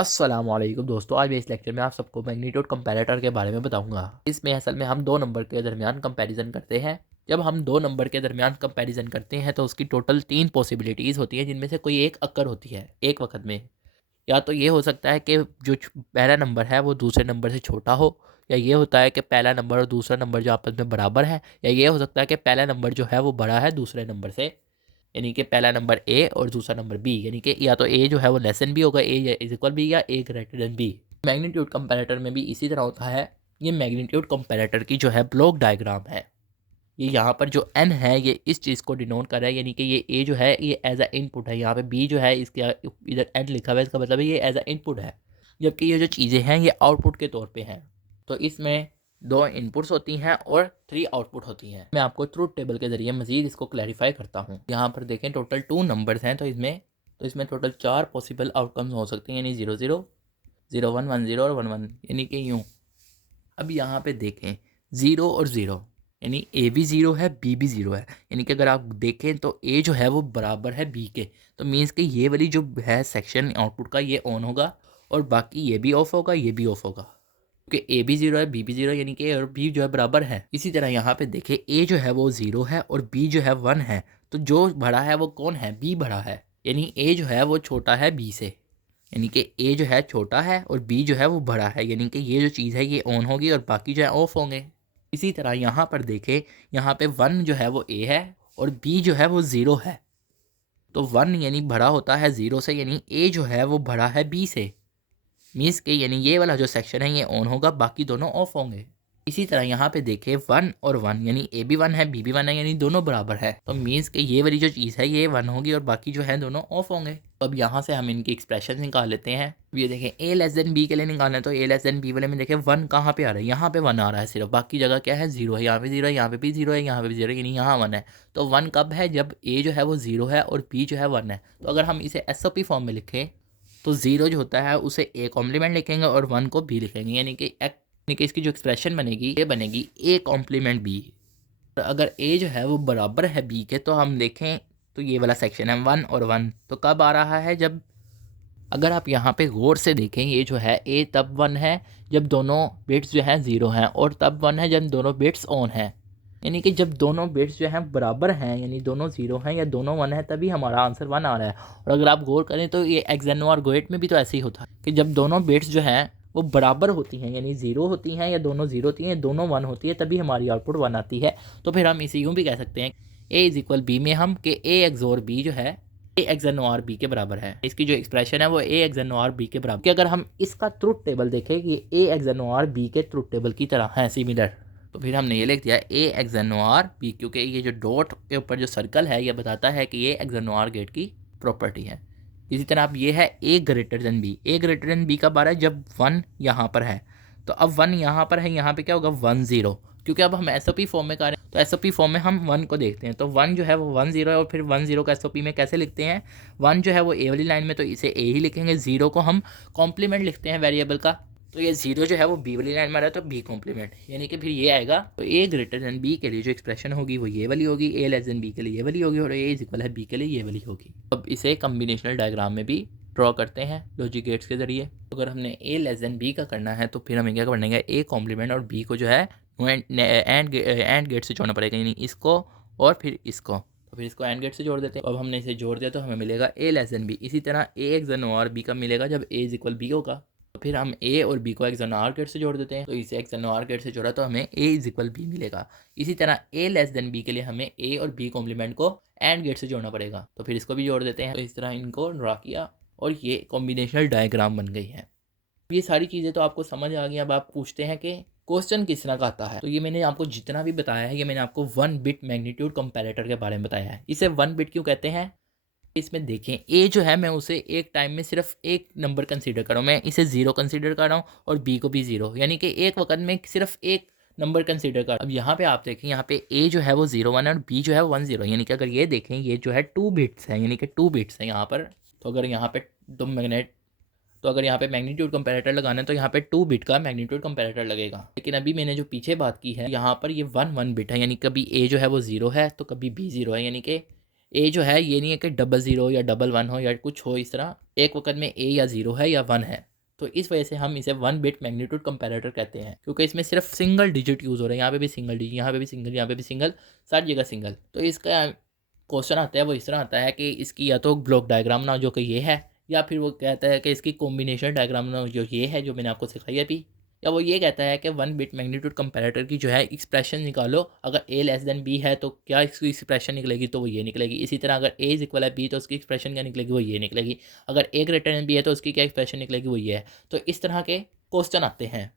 अस्सलामुअलैकुम दोस्तों, आज मैं इस लेक्चर में आप सबको मैग्नीट्यूड कंपैरेटर के बारे में बताऊंगा। इसमें असल में हम दो नंबर के दरमियान कंपैरिजन करते हैं। जब हम दो नंबर के दरमियान कंपैरिजन करते हैं तो उसकी टोटल तीन पॉसिबिलिटीज़ होती हैं, जिनमें से कोई एक अक्कर होती है एक वक्त में। या तो ये हो सकता है कि जो पहला नंबर है वो दूसरे नंबर से छोटा हो, या ये होता है कि पहला नंबर और दूसरा नंबर जो आपस में बराबर है, या ये हो सकता है कि पहला नंबर जो है वो बड़ा है दूसरे नंबर से, यानी कि पहला नंबर ए और दूसरा नंबर बी, यानी कि या तो ए जो है वो लेसन बी होगा, ए इज इक्वल बी, या A greater than B. Magnitude comparator में भी इसी तरह होता है। ये मैग्नीट्यूड कंपैरेटर की जो है ब्लॉक डायग्राम है। ये यहाँ पर जो एन है ये इस चीज़ को डिनोट कर रहा है, यानी कि ये ए जो है ये एज अ इनपुट है, यहाँ पे बी जो है इसके इधर एन लिखा हुआ है, इसका मतलब है ये एज अ इनपुट है, जबकि ये जो चीज़ें हैं ये आउटपुट के तौर पे हैं। तो इसमें दो इनपुट्स होती हैं और थ्री आउटपुट होती हैं। मैं आपको ट्रूथ टेबल के ज़रिए मज़ीद इसको क्लैरिफाई करता हूँ। यहाँ पर देखें टोटल टू नंबर्स हैं, तो इसमें टोटल चार पॉसिबल आउटकम्स हो सकते हैं, यानी 0 0, 0 1, 1 0 और 1 1, यानी कि यूँ। अब यहाँ पे देखें 0 और 0, यानी ए भी 0 है बी भी 0 है, यानी कि अगर आप देखें तो ए जो है वो बराबर है बी के। तो मीन्स कि ये वाली जो है सेक्शन आउटपुट का ये ऑन होगा और बाकी ये भी ऑफ होगा, ये भी ऑफ होगा, क्योंकि ए भी 0 है बी भी 0, यानी कि ए और बी जो है बराबर है। इसी तरह यहाँ पे देखें ए जो है वो 0 है और बी जो है 1 है, तो जो बड़ा है वो कौन है? बी बड़ा है, यानी ए जो है वो छोटा है बी से, यानी कि ए जो है छोटा है और बी जो है वो बड़ा है, यानी कि ये जो चीज़ है ये ऑन होगी और बाकी जो है ऑफ होंगे। इसी तरह यहाँ पर देखें, यहाँ पे 1 जो है वो ए है और बी जो है वो 0 है, तो 1 यानी बड़ा होता है 0 से, यानी ए जो है वो बड़ा है बी से, मीन्स के यानी ये वाला जो सेक्शन है ये ऑन होगा, बाकी दोनों ऑफ होंगे। इसी तरह यहाँ पे देखें 1 और 1, यानी ए भी 1 है बी भी 1 है, यानी दोनों बराबर है, तो मीन्स के ये वाली जो चीज़ है ये 1 होगी और बाकी जो है दोनों ऑफ होंगे। तो अब यहाँ से हम इनकी एक्सप्रेशन निकाल लेते हैं। ये देखें ए लेस देन बी के लिए निकालना है, तो ए लेस देन बी वाले में देखें 1 कहाँ पे आ रहा है? यहाँ पे 1 आ रहा है सिर्फ, बाकी जगह क्या है? 0 है, यहाँ पे 0 है, यहाँ पे भी 0 है, यहाँ पे भी 0 है, यानी यहाँ 1 है। तो 1 कब है? जब ए जो है वो 0 है और बी जो है 1 है। तो अगर हम इसे SOP फॉर्म में लिखें तो 0 जो होता है उसे ए कॉम्प्लीमेंट लिखेंगे और 1 को बी लिखेंगे, यानी कि इसकी जो एक्सप्रेशन बनेगी ये बनेगी ए कॉम्प्लीमेंट बी। अगर ए जो है वो बराबर है बी के, तो हम देखें तो ये वाला सेक्शन है 1 और 1, तो कब आ रहा है? जब, अगर आप यहाँ पे गौर से देखें, ये जो है ए तब 1 है जब दोनों बिट्स जो हैं 0 हैं, और तब 1 है जब दोनों बिट्स ऑन हैं, यानी कि जब दोनों बिट्स जो हैं बराबर हैं, यानी दोनों 0 हैं या दोनों 1 है, तभी हमारा आंसर 1 आ रहा है। और अगर आप गौर करें तो ये एक्स और गोएट में भी तो ऐसे ही होता है कि जब दोनों बिट्स जो हैं वो बराबर होती हैं, यानी 0 होती हैं या दोनों 0 होती हैं, दोनों 1 होती है, तभी हमारी आउटपुट 1 आती है। तो फिर हम इसे यूँ भी कह सकते हैं ए इज इक्वल बी में हम कि ए एक्स और बी जो है ए एक्स एन आर बी के बराबर है। इसकी जो एक्सप्रेशन है वो ए एक्स एन आर बी के बराबर, कि अगर हम इसका ट्रुथ टेबल देखें कि ए एक्स एन आर बी के ट्रुथ टेबल की तरह है सिमिलर, तो फिर हमने ये लिख दिया ए एक्स एन आर बी, क्योंकि ये जो डॉट के ऊपर जो सर्कल है ये बताता है कि ये एक्स एन आर गेट की प्रॉपर्टी है। इसी तरह अब ये है ए ग्रेटर देन बी। ए ग्रेटर देन बी कब आ रहा है? जब 1 यहाँ पर है, तो अब 1 यहाँ पर है, यहाँ पे क्या होगा? 1 0, क्योंकि अब हम SOP फॉर्म में कर रहे हैं, तो SOP फॉर्म में हम 1 को देखते हैं, तो 1 जो है वो 1 0 है, और फिर 1 0 का SOP में कैसे लिखते हैं? 1 जो है वो ए वाली लाइन में, तो इसे ए ही लिखेंगे, 0 को हम कॉम्प्लीमेंट लिखते हैं वेरिएबल का, तो ये 0 जो है वो बी वाली लाइन में आ रहा है, तो बी कॉम्प्लीमेंट, यानी कि फिर ये आएगा। तो ए ग्रेटर देन बी के लिए जो एक्सप्रेशन होगी वो ये वाली होगी, ए लेस देन बी के लिए ये वाली होगी, और ए इज इक्वल है बी के लिए ये वाली होगी। अब इसे कम्बिनेशनल डायग्राम में भी ड्रॉ करते हैं लॉजिक गेट्स के ज़रिए। अगर हमने ए लेस देन बी का करना है तो फिर हमें क्या करना है? ए कॉम्प्लीमेंट और बी को जो है एंड गेट से जोड़ना पड़ेगा, यानी इसको और फिर इसको, तो फिर इसको एंड गेट से जोड़ देते हैं। अब हमने इसे जोड़ दिया तो हमें मिलेगा ए लेस देन बी। इसी तरह ए एक्स एन और बी का मिलेगा जब ए इज इक्वल बी होगा, तो फिर हम ए और बी को एक्स एन आर गेट से जोड़ देते हैं, तो इसे एक्स एन आर गेट से जोड़ा तो हमें ए इज इक्वल बी मिलेगा। इसी तरह ए लेस देन बी के लिए हमें ए और बी कॉम्प्लीमेंट को एंड गेट से जोड़ना पड़ेगा, तो फिर इसको भी जोड़ देते हैं। तो इस तरह इनको ड्रा किया और ये कॉम्बिनेशनल डायग्राम बन गई है। ये सारी चीज़ें तो आपको समझ आ गई। अब आप पूछते हैं कि क्वेश्चन किस तरह का आता है, तो ये मैंने आपको जितना भी बताया है ये मैंने आपको 1 बिट मैग्नीट्यूड कंपैरेटर के बारे में बताया है। इसे 1 बिट क्यों कहते हैं? इसमें देखें ए जो है मैं उसे एक टाइम में सिर्फ एक नंबर कंसीडर कर रहा हूँ, मैं इसे 0 कंसीडर कर रहा हूँ और बी को भी 0, यानी कि एक वक्त में सिर्फ एक नंबर कंसीडर कर। अब यहाँ पे आप देखें, यहाँ पे ए जो है वो 0 1 है और बी जो है 1 0, यानी कि अगर ये देखें ये जो है 2 बिट्स है, यानी कि 2 बिट्स है यहाँ पर। तो अगर यहाँ पे अगर यहाँ पे मैग्नीट्यूड कंपैरेटर लगाना है तो यहाँ पे 2 बिट का मैग्नीट्यूड कंपैरेटर लगेगा। लेकिन अभी मैंने जो पीछे बात की है यहाँ पर ये 1 बिट है, यानी कभी ए जो है वो 0 है तो कभी बी 0 है, यानी कि ए जो है ये नहीं है कि 00 या 11 हो या कुछ हो, इस तरह एक वक्त में ए या 0 है या 1 है। तो इस वजह से हम इसे 1 बिट मैग्नीट्यूड कंपैरेटर कहते हैं, क्योंकि इसमें सिर्फ सिंगल डिजिट यूज़ हो रहा है। यहाँ पे भी सिंगल डिजिट, यहाँ पे भी सिंगल, यहाँ पे भी सिंगल, सारी जगह सिंगल। तो इसका क्वेश्चन आता है वो इस तरह आता है कि इसकी या तो ब्लॉक डायग्राम ना जो कि ये है, या फिर वो कहता है कि इसकी कॉम्बिनेशन डायग्राम ना जो ये है जो मैंने आपको सिखाई अभी, या वो ये कहता है कि 1 बिट मैग्नीट्यूड कंपैरेटर की जो है एक्सप्रेशन निकालो, अगर ए लेस देन बी है तो क्या इसकी एक्सप्रेशन निकलेगी, तो वो ये निकलेगी। इसी तरह अगर ए इज इक्वल है बी तो उसकी एक्सप्रेशन क्या निकलेगी, वो ये निकलेगी। अगर ए ग्रेटर देन बी है तो उसकी क्या एक्सप्रेशन निकलेगी, वो ये है। तो इस तरह के क्वेश्चन आते हैं,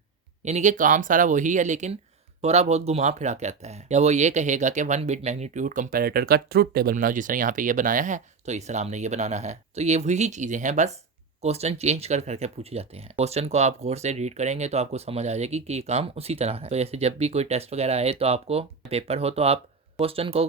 यानी कि काम सारा वही है लेकिन थोड़ा बहुत घुमा फिरा के आता है। या वो ये कहेगा कि 1 बिट मैग्नीट्यूड कंपैरेटर का ट्रुथ टेबल बनाओ, जिस तरह यहाँ पे ये बनाया है तो इस तरह हमने ये बनाना है। तो ये वही चीज़ें हैं, बस क्वेश्चन चेंज कर करके पूछे जाते हैं। क्वेश्चन को आप गौर से रीड करेंगे तो आपको समझ आ जाएगी कि ये काम उसी तरह है। तो जैसे जब भी कोई टेस्ट वगैरह आए तो आपको पेपर हो तो आप क्वेश्चन को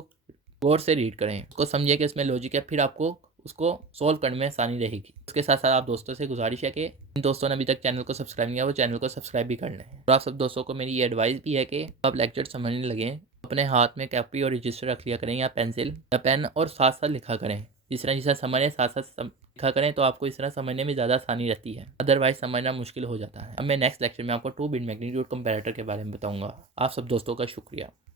गौर से रीड करें, उसको समझिए कि इसमें लॉजिक है, फिर आपको उसको सॉल्व करने में आसानी रहेगी। उसके साथ साथ आप दोस्तों से गुजारिश है कि जिन दोस्तों ने अभी तक चैनल को सब्सक्राइब नहीं किया वो चैनल को सब्सक्राइब भी कर लें। और आप सब दोस्तों को मेरी ये एडवाइस भी है कि आप लेक्चर समझने लगें अपने हाथ में कॉपी और रजिस्टर रख लिया करें, या पेंसिल या पेन, और साथ साथ लिखा करें। जिस तरह समझें साथ साथ लिखा करें तो आपको इस तरह समझने में ज़्यादा आसानी रहती है, अदरवाइज समझना मुश्किल हो जाता है। अब मैं नेक्स्ट लेक्चर में आपको 2 बिट मैग्नीट्यूड कंपैरेटर के बारे में बताऊंगा। आप सब दोस्तों का शुक्रिया।